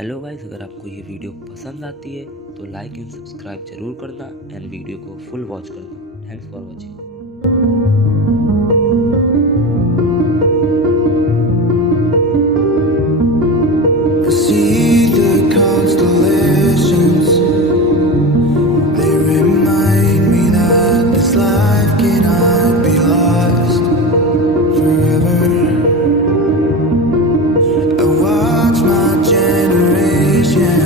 Hello guys, अगर आपको ये वीडियो पसंद आती है तो लाइक एंड सब्सक्राइब जरूर करना एंड वीडियो को फुल वॉच करना। Thanks for watching. See the constellations, they remind me that this life cannot be lost forever. I watch my generation,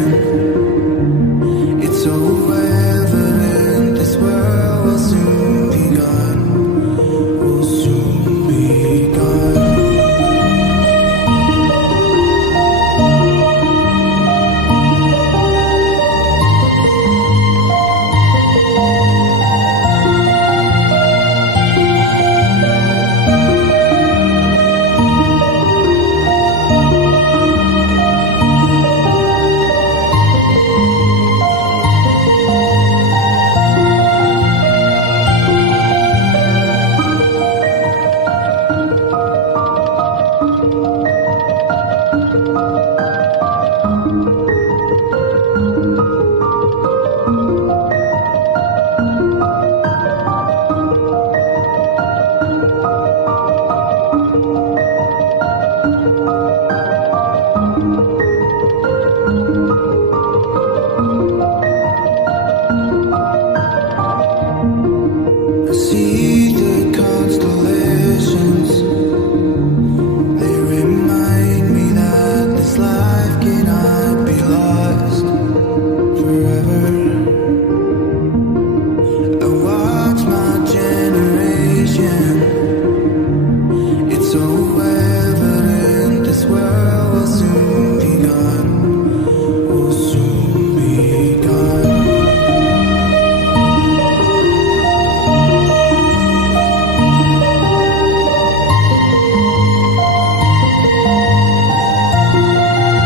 it's so evident this world will soon be gone, will soon be gone.